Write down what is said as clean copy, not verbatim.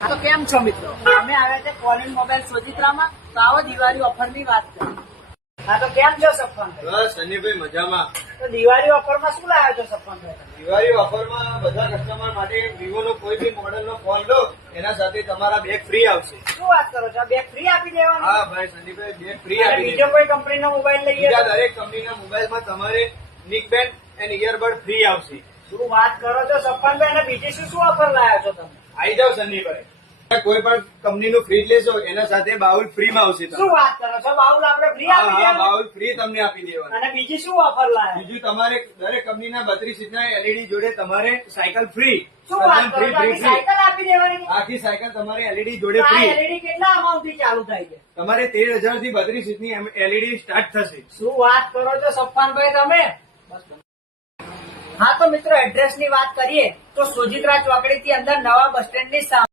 તો કેમ છો મિત્રો? અમે આવ્યા છે કોલિંગ મોબાઈલ સોજિત્રામાં. તો આવો દિવાળી ઓફર ની વાત કરીએ. હા તો કેમ છો સફવાનભાઈ? બસ સનીભાઈ મજામાં. તો દિવાળી ઓફર માં શું લાવ્યો છો સફવાનભાઈ? દિવાળી ઓફરમાં બધા કસ્ટમર માટે વિવો નો કોઈ બી મોડેલ નો ફોન લો એના સાથે તમારા બેગ ફ્રી આવશે. શું વાત કરો છો? આ બેગ ફ્રી આપી દેવાનું? હા ભાઈ સનીભાઈ બેગ ફ્રી અને આપી બીજો કોઈ કંપની નો મોબાઈલ લઈએ બીજા તો? દરેક કંપનીના મોબાઈલમાં તમારે Nick brand and earbud free આવશે. શું વાત કરો છો સફવાનભાઈ? અને બીજી શું ઓફર લાવ્યા છો તમે? આવી જાવ સનીભાઈ. કોઈ પણ કંપનીનું ફ્રીજ લેશો એના સાથે બાઉલ ફ્રી માં આવશે. શું વાત કરો છો? બાઉલ આપણે ફ્રી હા આપી હા દેવાનું? બાઉલ ફ્રી તમને આપી દેવાનું. અને બીજી શું ઓફર લાવ્યા? બીજું તમારે દરેક કંપનીના 32 ઇંચના એલઈડી જોડે તમારે સાયકલ ફ્રી. શું વાત કરો છો? આખી સાયકલ આપી દેવાની? આખી સાયકલ તમારે એલઈડી જોડે આ ફ્રી. એલઈડી કેટલા અમાઉન્ટ થી ચાલુ થાય છે? તમારે 13,000 થી 32 ઇંચની એલઈડી સ્ટાર્ટ થશે. શું વાત કરો છો સફવાનભાઈ તમે? હા તો મિત્રો એડ્રેસ ની વાત કરીએ તો સોજિત્રા ચોકડી થી અંદર નવા બસ સ્ટેન્ડ ની સામે